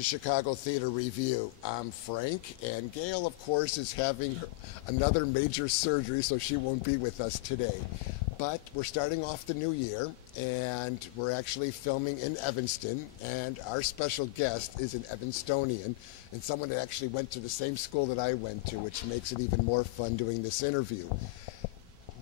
to Chicago Theater Review. I'm Frank, and Gail, of course, is having another major surgery, so she won't be with us today. But we're starting off the new year, and we're actually filming in Evanston, and our special guest is an Evanstonian, and someone that actually went to the same school that I went to, which makes it even more fun doing this interview.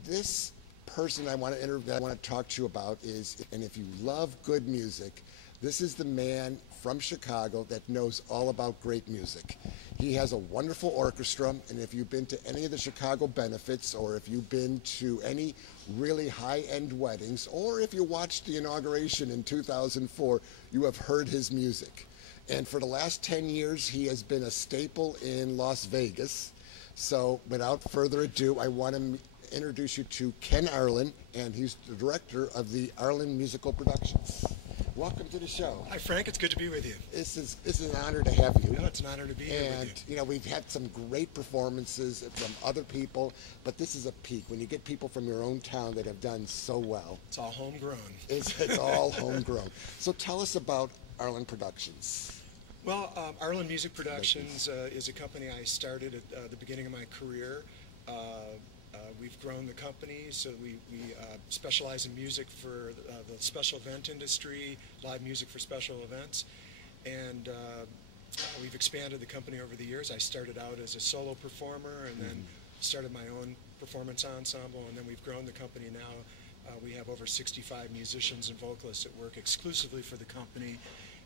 This person I want to talk to you about is, and if you love good music, this is the man from Chicago that knows all about great music. He has a wonderful orchestra, and if you've been to any of the Chicago benefits, or if you've been to any really high-end weddings, or if you watched the inauguration in 2004, you have heard his music. And for the last 10 years, he has been a staple in Las Vegas. So without further ado, I want to introduce you to Ken Arlen, and he's the director of the Arlen Musical Productions. Welcome to the show. Hi, Frank. It's good to be with you. This is an honor to have you. No, it's an honor to be here with you. And, you know, we've had some great performances from other people, but this is a peak. When you get people from your own town that have done so well. It's all homegrown. It's all homegrown. So tell us about Arlen Productions. Well, Arlen Music Productions is a company I started at the beginning of my career. We've grown the company, so we specialize in music for the special event industry, live music for special events, and we've expanded the company over the years. I started out as a solo performer and then started my own performance ensemble, and then we've grown the company now. We have over 65 musicians and vocalists that work exclusively for the company,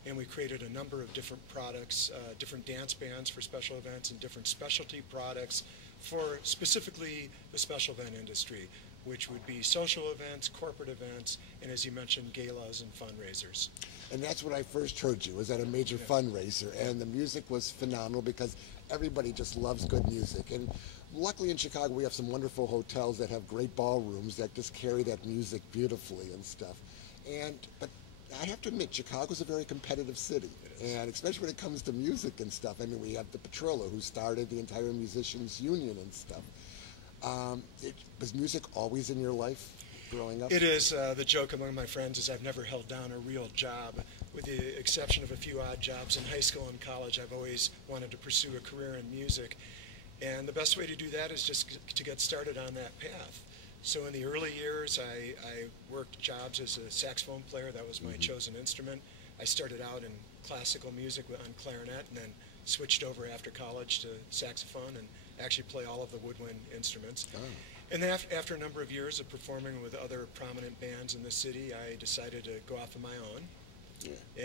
and we created a number of different products, different dance bands for special events and different specialty products for specifically the special event industry, which would be social events, corporate events, and as you mentioned, galas and fundraisers. And that's when I first heard you, was at a major fundraiser, and the music was phenomenal because everybody just loves good music. And luckily in Chicago we have some wonderful hotels that have great ballrooms that just carry that music beautifully and stuff. But I have to admit, Chicago's a very competitive city, and especially when it comes to music and stuff. I mean, we have the Petrillo, who started the entire musicians union and stuff. Was music always in your life growing up? It is. The joke among my friends is I've never held down a real job. With the exception of a few odd jobs in high school and college, I've always wanted to pursue a career in music. And the best way to do that is just to get started on that path. So in the early years, I worked jobs as a saxophone player. That was my chosen instrument. I started out in classical music on clarinet and then switched over after college to saxophone and actually play all of the woodwind instruments. Oh. And then after a number of years of performing with other prominent bands in the city, I decided to go off on my own. Yeah.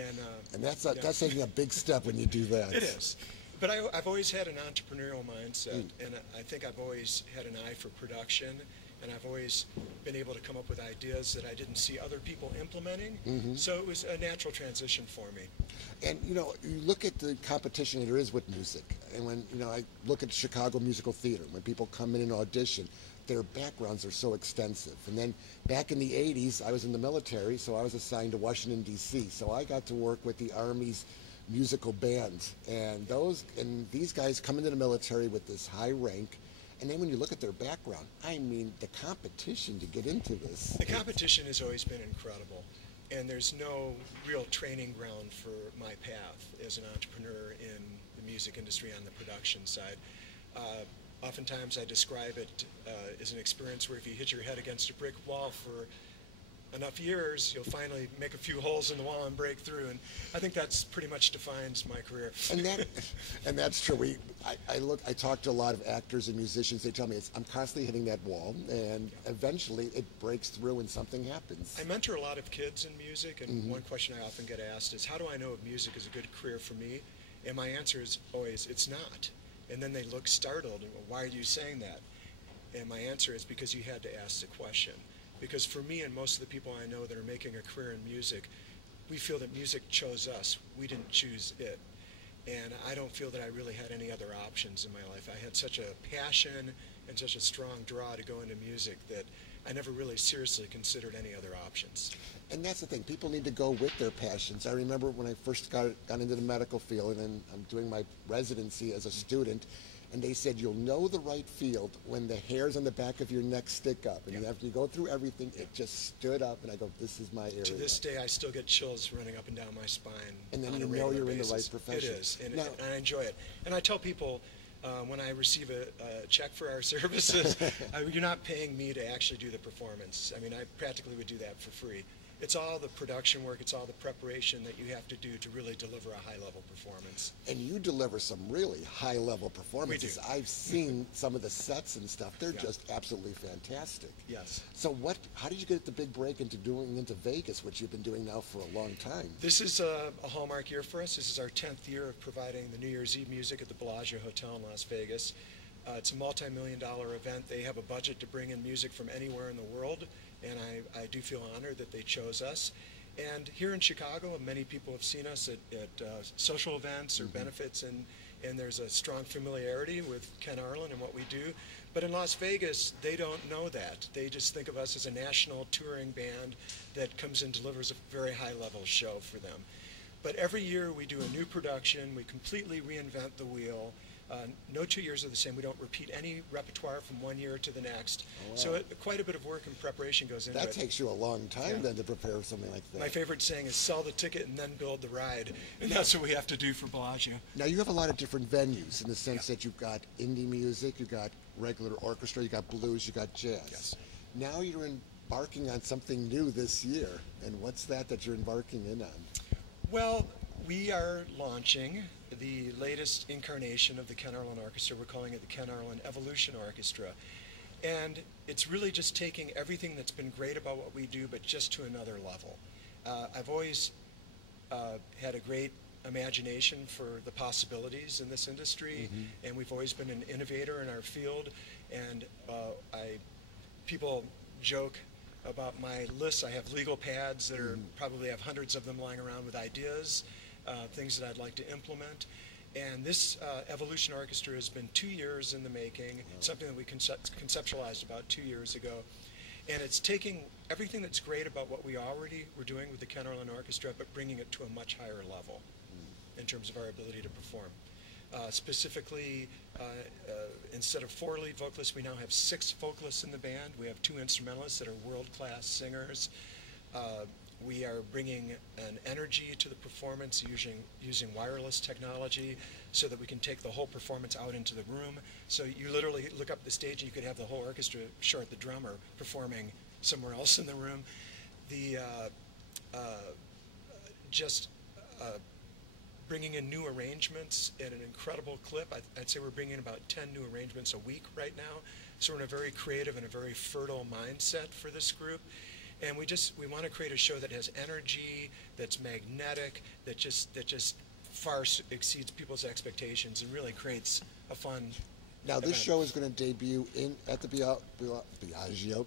And that's taking a big step when you do that. It is. But I've always had an entrepreneurial mindset, and I think I've always had an eye for production. And I've always been able to come up with ideas that I didn't see other people implementing. So it was a natural transition for me. And you know, you look at the competition there is with music, and when I look at Chicago Musical Theater, when people come in and audition, their backgrounds are so extensive. And then back in the 80s, I was in the military, so I was assigned to Washington, D.C. So I got to work with the Army's musical band, and these guys come into the military with this high rank. And then when you look at their background, I mean, the competition to get into this. The competition has always been incredible. And there's no real training ground for my path as an entrepreneur in the music industry on the production side. Oftentimes I describe it as an experience where if you hit your head against a brick wall for enough years, you'll finally make a few holes in the wall and break through, and I think that's pretty much defines my career. And that's true. I talk to a lot of actors and musicians. They tell me I'm constantly hitting that wall, and eventually it breaks through and something happens. I mentor a lot of kids in music, and one question I often get asked is, how do I know if music is a good career for me? And my answer is always, it's not. And then they look startled, and why are you saying that? And my answer is because you had to ask the question. Because for me and most of the people I know that are making a career in music, we feel that music chose us. We didn't choose it. And I don't feel that I really had any other options in my life. I had such a passion and such a strong draw to go into music that I never really seriously considered any other options. And that's the thing. People need to go with their passions. I remember when I first got into the medical field, and then I'm doing my residency as a student, and they said you'll know the right field when the hairs on the back of your neck stick up. And after you go through everything, it just stood up, and I go, this is my area. To this day, I still get chills running up and down my spine. And then on you a know regular you're in the basis. right profession. It is, and, Now, and I enjoy it. And I tell people, when I receive a check for our services, you're not paying me to actually do the performance. I mean, I practically would do that for free. It's all the production work, it's all the preparation that you have to do to really deliver a high-level performance. And you deliver some really high-level performances. We do. I've seen some of the sets and stuff. They're just absolutely fantastic. Yes. So how did you get the big break into Vegas, which you've been doing now for a long time? This is a hallmark year for us. This is our 10th year of providing the New Year's Eve music at the Bellagio Hotel in Las Vegas. It's a multi-million-dollar event. They have a budget to bring in music from anywhere in the world, and I do feel honored that they chose us. And here in Chicago, many people have seen us at social events or benefits, and there's a strong familiarity with Ken Arlen and what we do. But in Las Vegas, they don't know that. They just think of us as a national touring band that comes and delivers a very high-level show for them. But every year we do a new production. We completely reinvent the wheel. No 2 years are the same. We don't repeat any repertoire from one year to the next. Oh, wow. So quite a bit of work and preparation goes into it. That takes you a long time then to prepare something like that. My favorite saying is sell the ticket and then build the ride. And that's what we have to do for Bellagio. Now you have a lot of different venues in the sense that you've got indie music, you've got regular orchestra, you've got blues, you've got jazz. Yes. Now you're embarking on something new this year. And what's that you're embarking in on? Well, we are launching the latest incarnation of the Ken Arlen Orchestra. We're calling it the Ken Arlen Evolution Orchestra. And it's really just taking everything that's been great about what we do, but just to another level. I've always had a great imagination for the possibilities in this industry, and we've always been an innovator in our field. And people joke about my lists. I have legal pads that are probably have hundreds of them lying around with ideas, things that I'd like to implement. And this Evolution Orchestra has been 2 years in the making, something that we conceptualized about 2 years ago. And it's taking everything that's great about what we already were doing with the Ken Arlen Orchestra, but bringing it to a much higher level in terms of our ability to perform. Specifically, instead of 4 lead vocalists, we now have 6 vocalists in the band. We have 2 instrumentalists that are world-class singers. We are bringing an energy to the performance using wireless technology so that we can take the whole performance out into the room. So you literally look up the stage and you could have the whole orchestra, short the drummer, performing somewhere else in the room. Bringing in new arrangements at an incredible clip. I'd say we're bringing in about 10 new arrangements a week right now. So we're in a very creative and a very fertile mindset for this group. And we want to create a show that has energy, that's magnetic, that just far exceeds people's expectations and really creates a fun Now this show is going to debut at the Bellagio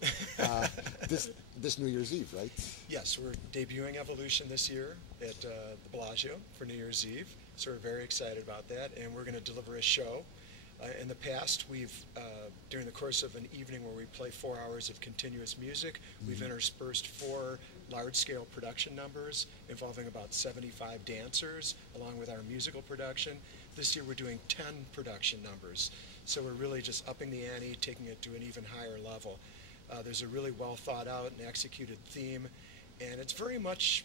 this New Year's Eve, right? Yes, we're debuting Evolution this year at the Bellagio for New Year's Eve. So we're very excited about that, and we're going to deliver a show. In the past, during the course of an evening where we play 4 hours of continuous music, we've interspersed 4 large-scale production numbers involving about 75 dancers, along with our musical production. This year we're doing 10 production numbers. So we're really just upping the ante, taking it to an even higher level. There's a really well thought out and executed theme, and it's very much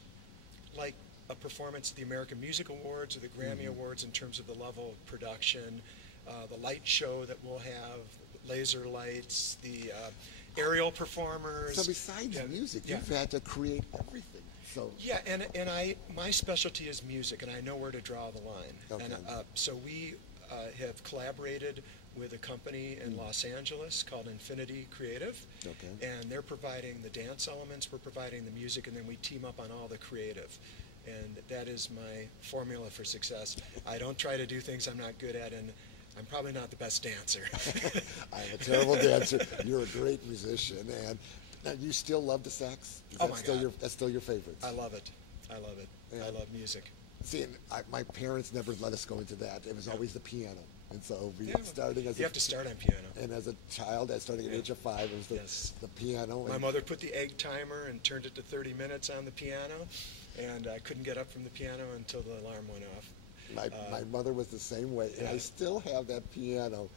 like a performance at the American Music Awards or the Grammy Awards in terms of the level of production. The light show that we'll have, laser lights, the aerial performers. So besides music, you've had to create everything. So yeah, and my specialty is music, and I know where to draw the line. Okay. And so we have collaborated with a company in Los Angeles called Infinity Creative, and they're providing the dance elements, we're providing the music, and then we team up on all the creative. And that is my formula for success. I don't try to do things I'm not good at, and I'm probably not the best dancer. I'm a terrible dancer. You're a great musician, and you still love the sax? Oh my God. That's still your favorite? I love it. I love it. Yeah. I love music. See, and my parents never let us go into that. It was always the piano. And so we starting as you have to start on piano. And as a child, starting at the age of 5, it was the piano. My mother put the egg timer and turned it to 30 minutes on the piano, and I couldn't get up from the piano until the alarm went off. My mother was the same way, and Yeah. I still have that piano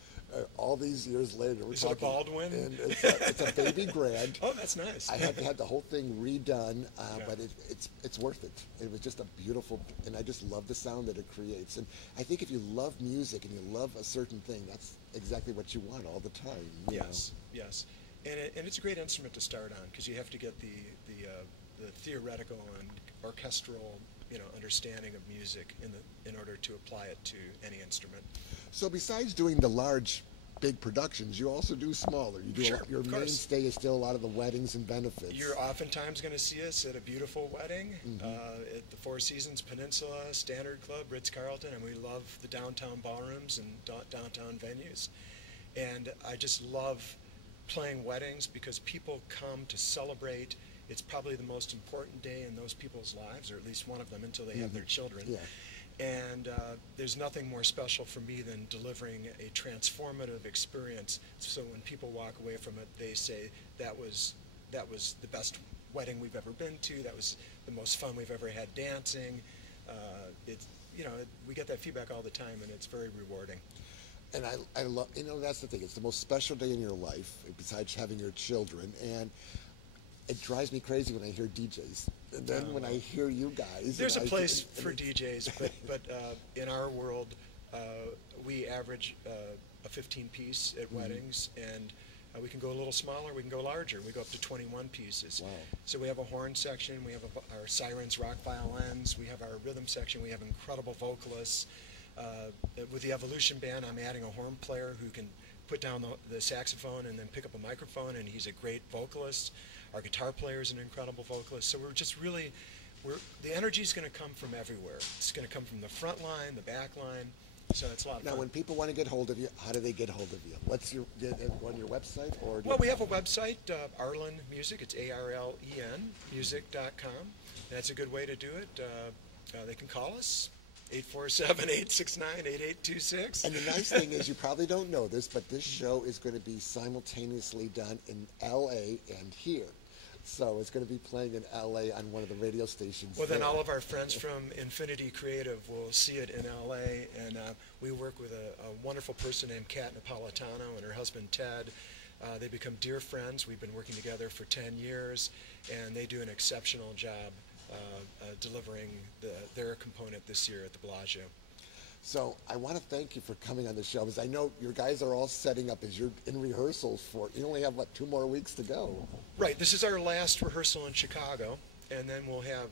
all these years later. We're Is it a Baldwin? And it's a baby grand. Oh, that's nice. I had to have the whole thing redone, Yeah. but it's worth it. It was just a beautiful, and I just love the sound that it creates. And I think if you love music and you love a certain thing, that's exactly what you want all the time. You know? Yes. And it's a great instrument to start on because you have to get the theoretical and orchestral understanding of music in order to apply it to any instrument. So besides doing the large, big productions, you also do smaller. You do Sure, your of course. mainstay is still a lot of the weddings and benefits. You're oftentimes going to see us at a beautiful wedding at the Four Seasons Peninsula, Standard Club, Ritz-Carlton, and we love the downtown ballrooms and downtown venues. And I just love playing weddings because people come to celebrate. It's probably the most important day in those people's lives, or at least one of them until they have their children. Yeah. And there's nothing more special for me than delivering a transformative experience. So when people walk away from it, they say that was the best wedding we've ever been to. That was the most fun we've ever had dancing. We get that feedback all the time, and it's very rewarding. And I love, that's the thing. It's the most special day in your life, besides having your children. And it drives me crazy when I hear DJs. And then when I hear you guys. There's a place for DJs, but in our world, we average a 15-piece at weddings, and we can go a little smaller, we can go larger. We go up to 21 pieces. Wow. So we have a horn section, we have our sirens, rock violins, we have our rhythm section, we have incredible vocalists. With the Evolution Band, I'm adding a horn player who can put down the saxophone and then pick up a microphone, and he's a great vocalist. Our guitar player is an incredible vocalist. So we're just really, the energy is going to come from everywhere. It's going to come from the front line, the back line. So it's a lot of fun. Now, when people want to get hold of you, how do they get hold of you? What's on your website? Well, we have a website, Arlen Music. It's ARLEN music.com. That's a good way to do it. They can call us. 847-869-8826. And the nice thing is, you probably don't know this, but this show is going to be simultaneously done in L.A. and here. So it's going to be playing in L.A. on one of the radio stations. Well, then there. all of our friends from Infinity Creative will see it in L.A., and we work with a wonderful person named Kat Napolitano and her husband Ted. They become dear friends. We've been working together for 10 years, and they do an exceptional job delivering their component this year at the Bellagio. So I want to thank you for coming on the show, because I know your guys are all setting up as you're in rehearsals for, you only have, 2 more weeks to go. Right, this is our last rehearsal in Chicago, and then we'll have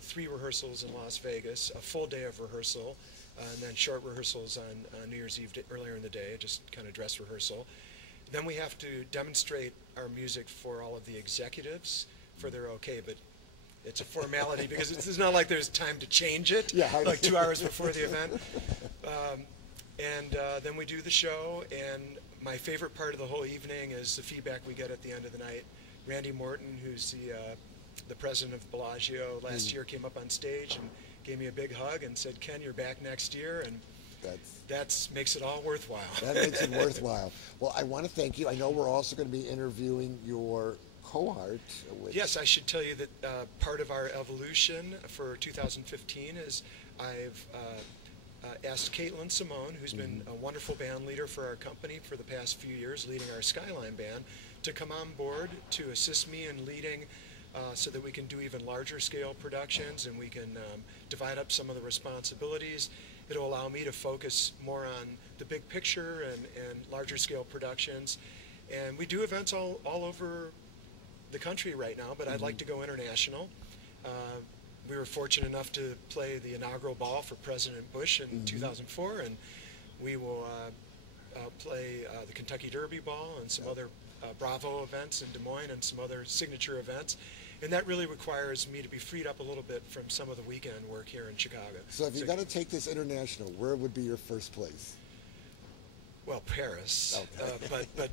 3 rehearsals in Las Vegas, a full day of rehearsal, and then short rehearsals on New Year's Eve earlier in the day, just kind of dress rehearsal. Then we have to demonstrate our music for all of the executives for their okay, but it's a formality because it's not like there's time to change it, like 2 hours before the event. Then we do the show, and my favorite part of the whole evening is the feedback we get at the end of the night. Randy Morton, who's the president of Bellagio, last year came up on stage and gave me a big hug and said, "Ken, you're back next year," and that makes it all worthwhile. That makes it worthwhile. Well, I want to thank you. I know we're also going to be interviewing your cohort. Yes, I should tell you that part of our evolution for 2015 is I've asked Caitlin Simone, who's been a wonderful band leader for our company for the past few years, leading our Skyline band, to come on board to assist me in leading so that we can do even larger scale productions and we can divide up some of the responsibilities. It'll allow me to focus more on the big picture and larger scale productions. And we do events all over the country right now, but I'd like to go international. We were fortunate enough to play the inaugural ball for President Bush in 2004, and we will play the Kentucky Derby Ball and some other Bravo events in Des Moines and some other signature events. And that really requires me to be freed up a little bit from some of the weekend work here in Chicago. So if you got to take this international, where would be your first place? Well, Paris, okay. but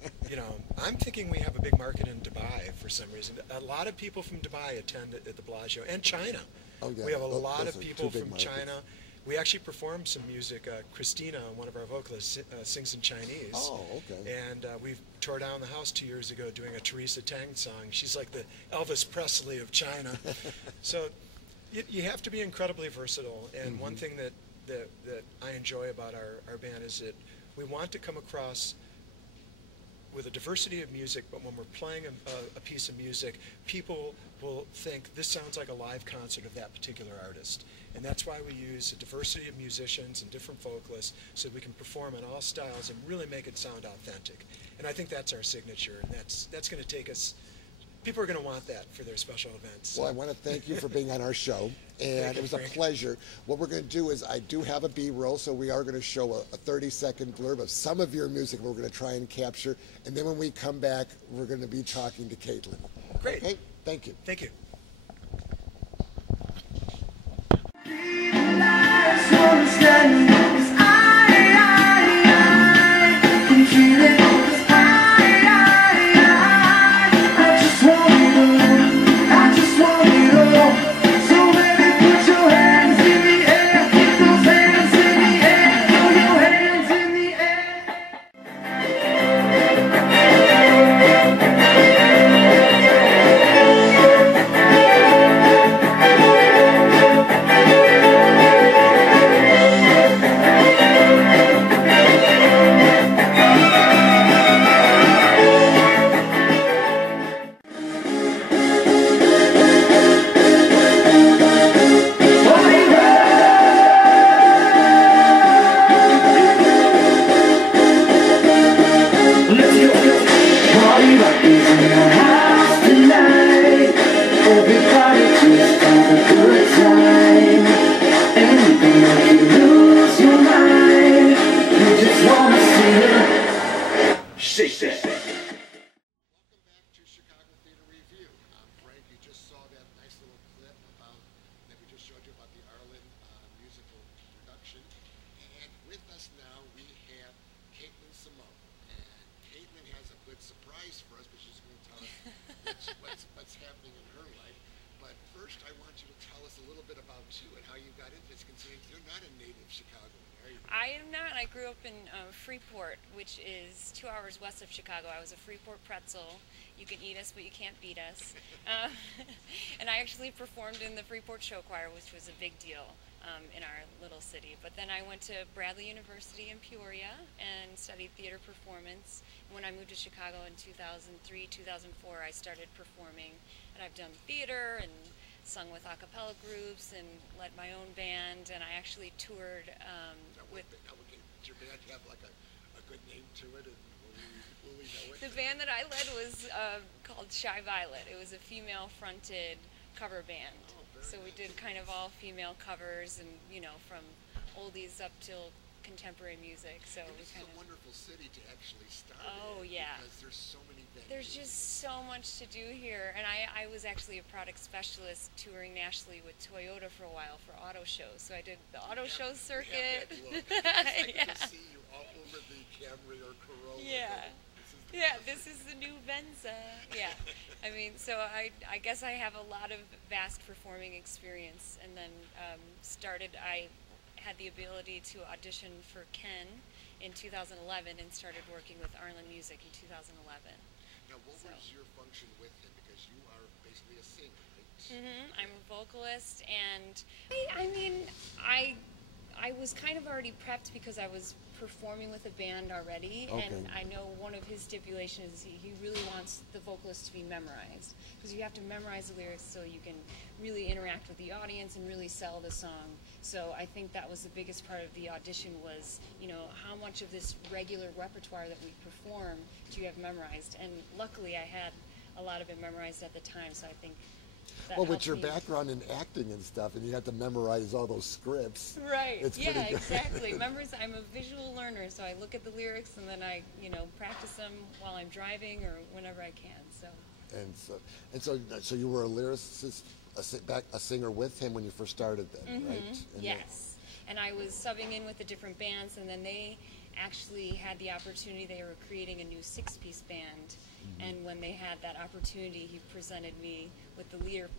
I'm thinking we have a big market in Dubai for some reason. A lot of people from Dubai attend at the Bellagio, and China. Oh, yeah. We have a lot Those of are people two big from markets. China. We actually perform some music. Christina, one of our vocalists, sings in Chinese. Oh, okay. And we tore down the house 2 years ago doing a Teresa Tang song. She's like the Elvis Presley of China. So you have to be incredibly versatile. And one thing that that I enjoy about our band is that we want to come across with a diversity of music, but when we're playing a piece of music, people will think this sounds like a live concert of that particular artist. And that's why we use a diversity of musicians and different vocalists so we can perform in all styles and really make it sound authentic. And I think that's our signature, and that's going to take us. People are going to want that for their special events. Well, I want to thank you for being on our show, and it was a pleasure. What we're going to do is I do have a B-roll, so we are going to show a 30-second blurb of some of your music we're going to try and capture, and then when we come back, we're going to be talking to Caitlin. Great. Okay? Thank you. Thank you. What's happening in her life. But first, I want you to tell us a little bit about you and how you got into this, considering you're not a native Chicagoan, are you? I am not. I grew up in Freeport, which is 2 hours west of Chicago. I was a Freeport pretzel. You can eat us, but you can't beat us. And I actually performed in the Freeport Show Choir, which was a big deal in our little city. But then I went to Bradley University in Peoria and studied theater performance. And when I moved to Chicago in 2003, 2004, I started performing. And I've done theater and sung with a cappella groups and led my own band. And I actually toured with... Did your band have like a good name to it? And will we know it? The band that I led was called Shy Violet. It was a female-fronted cover band. So we did kind of all female covers, and you know, from oldies up till contemporary music. So and we this kind is a wonderful city to actually start. Oh in, yeah. Because there's so many venues. There's just so much to do here, and I was actually a product specialist touring nationally with Toyota for a while for auto shows. So I did the auto show circuit. I yeah. can see you all over the Camry or Corolla. Yeah. Yeah, this is the new Venza. Yeah, I mean, so I guess I have a lot of vast performing experience, and then I had the ability to audition for Ken in 2011 and started working with Arlen Music in 2011. Now, what was your function with him? Because you are basically a singer, right? Mm-hmm. I'm a vocalist, and I mean, I was kind of already prepped because I was performing with a band already, and I know one of his stipulations is he really wants the vocalist to be memorized, because you have to memorize the lyrics so you can really interact with the audience and really sell the song. So I think that was the biggest part of the audition was, you know, how much of this regular repertoire that we perform do you have memorized? And luckily I had a lot of it memorized at the time, so I think that well, with your me. background in acting and stuff, and you have to memorize all those scripts. Right. It's yeah, pretty good. exactly. I'm a visual learner, so I look at the lyrics and then I, you know, practice them while I'm driving or whenever I can. So. So you were a lyricist, a singer with him when you first started, then, Mm-hmm. right? And yes. And I was subbing in with the different bands, and then they actually had the opportunity. They were creating a new 6-piece band. And when they had that opportunity, he presented me with the leader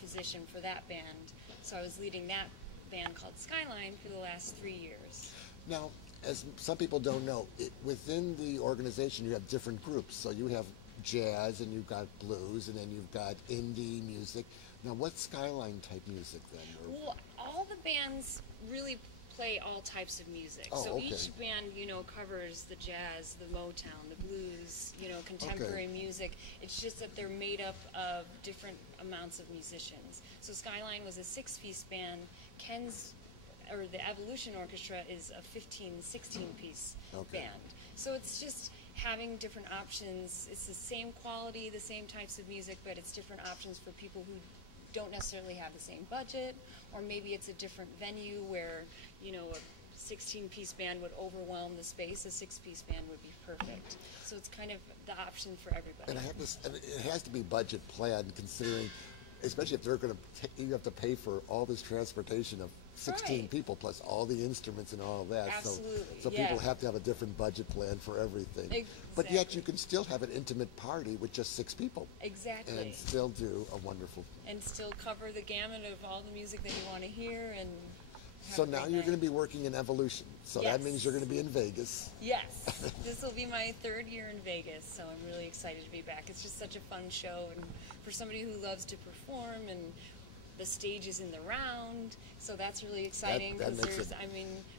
position for that band. So I was leading that band called Skyline for the last 3 years. Now, as some people don't know, within the organization you have different groups. So you have jazz, and you've got blues, and then you've got indie music. Now, what's Skyline type music then? Well, all the bands really play all types of music. Oh, so okay. each band, covers the jazz, the Motown, the blues, contemporary music. It's just that they're made up of different amounts of musicians. So Skyline was a 6-piece band. The Evolution Orchestra is a 15, 16-piece band. So it's just having different options. It's the same quality, the same types of music, but it's different options for people who don't necessarily have the same budget, or maybe it's a different venue where, a 16-piece band would overwhelm the space. A 6-piece band would be perfect. So it's kind of the option for everybody. And it has to be budget planned, considering, especially if they're going to, you have to pay for all this transportation of 16 people plus all the instruments and all of that. Absolutely. So people have to have a different budget plan for everything. Exactly. But yet you can still have an intimate party with just 6 people. Exactly. And still do a wonderful. And still cover the gamut of all the music that you want to hear. And so now you're going to be working in Evolution. So that means you're going to be in Vegas. Yes. This will be my 3rd year in Vegas, so I'm really excited to be back. It's just such a fun show, and for somebody who loves to perform, and the stage is in the round, so that's really exciting. That makes it,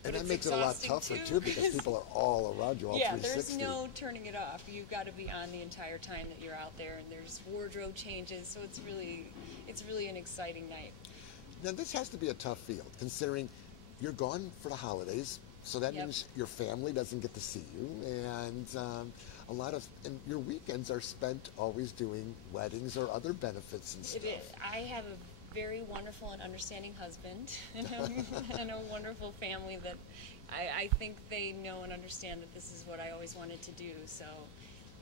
but that makes it a lot tougher too, because people are all around you, all 360. There's no turning it off. You've got to be on the entire time that you're out there, and there's wardrobe changes, so it's really an exciting night. Now this has to be a tough field, considering you're gone for the holidays, so that means your family doesn't get to see you, and and your weekends are spent always doing weddings or other benefits and stuff. It is. I have a very wonderful and understanding husband and a wonderful family that I think they know and understand that this is what I always wanted to do. So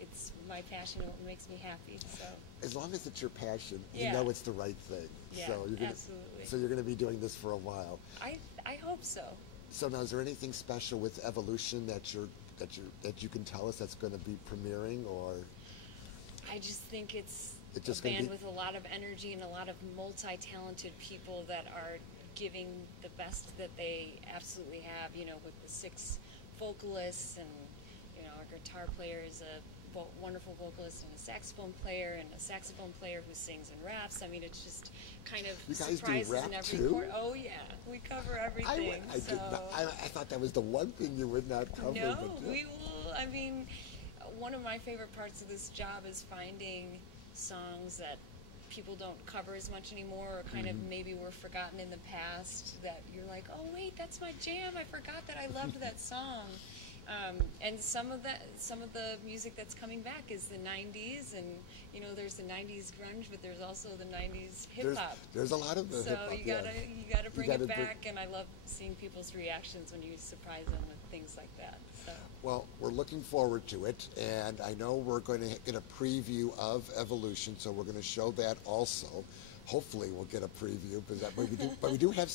it's my passion and what makes me happy. So as long as it's your passion, you know it's the right thing. Yeah, so absolutely. So you're going to be doing this for a while. I hope so. So now, is there anything special with Evolution that you can tell us that's going to be premiering, or? I just think it's just a band with a lot of energy and a lot of multi-talented people that are giving the best that they absolutely have, with the 6 vocalists, and, our guitar player is a wonderful vocalist and a saxophone player who sings and raps. I mean, it's just kind of you guys surprises do rap in every too? corner. Oh yeah, we cover everything. I thought that was the one thing you would not cover. No, we will. I mean, one of my favorite parts of this job is finding songs that people don't cover as much anymore, or kind of maybe were forgotten in the past, that you're like, oh wait, that's my jam, I forgot that I loved that song. And some of the music that's coming back is the 90s, and there's the 90s grunge, but there's also the 90s hip hop. There's a lot of the hip hop. So you gotta bring it back, and I love seeing people's reactions when you surprise them with things like that. So. Well, we're looking forward to it, and I know we're going to get a preview of Evolution, so we're going to show that also. Hopefully, we'll get a preview, but we do have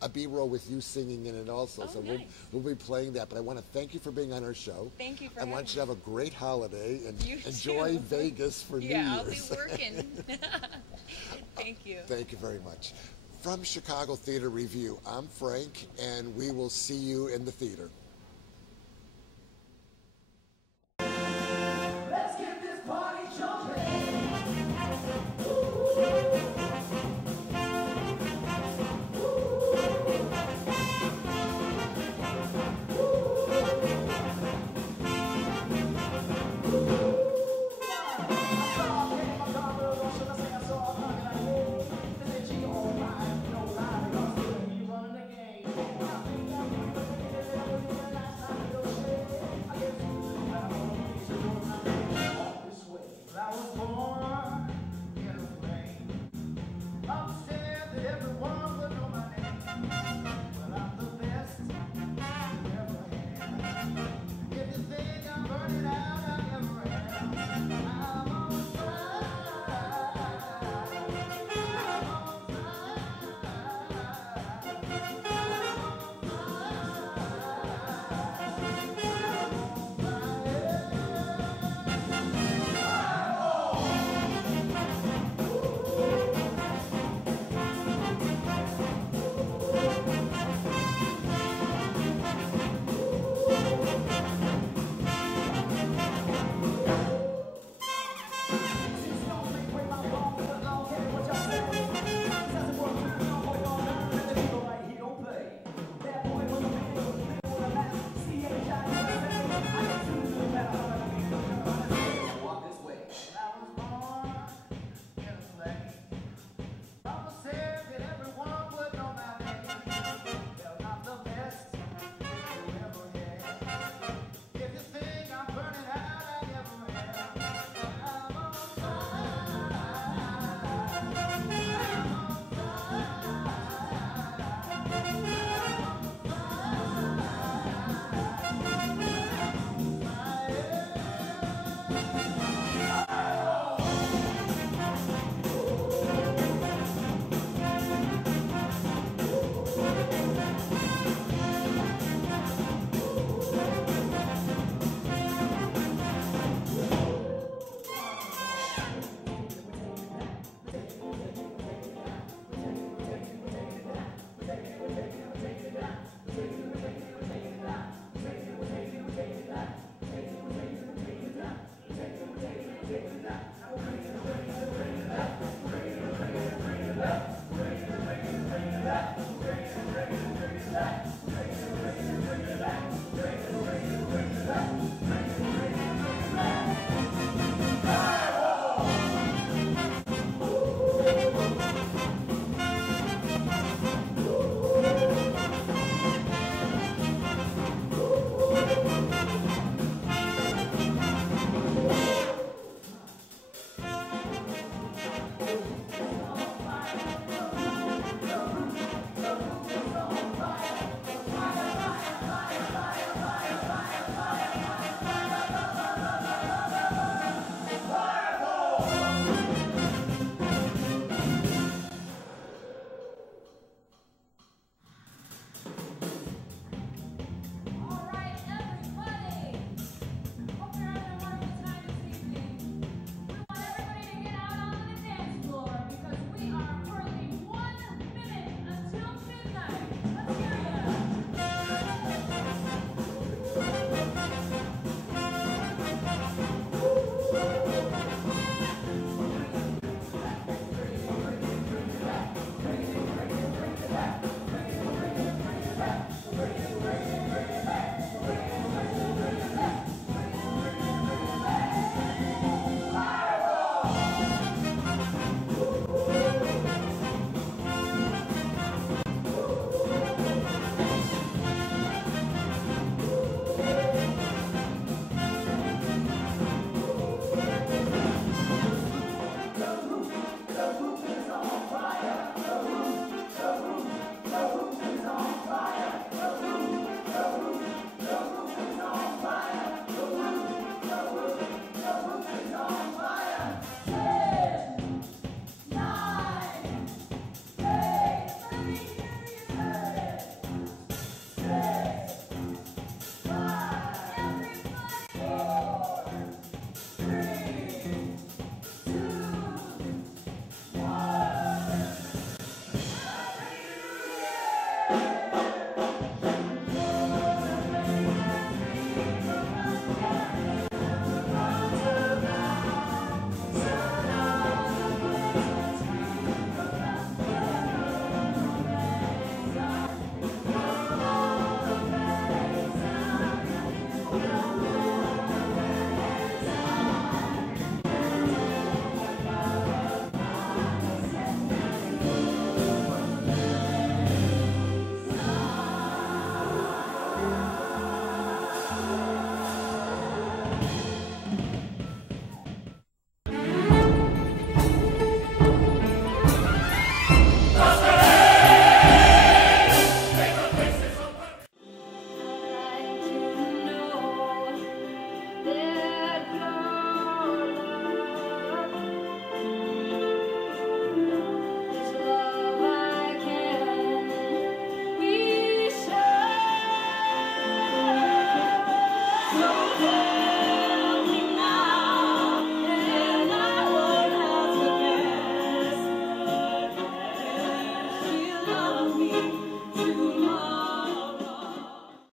a B-roll with you singing in it also, so nice. we'll be playing that. But I want to thank you for being on our show. Thank you for having me. I want you to have a great holiday and enjoy too. Vegas for New Year's. Yeah, I'll be working. Thank you. Thank you very much. From Chicago Theater Review, I'm Frank, and we will see you in the theater. Let's get this party jumping.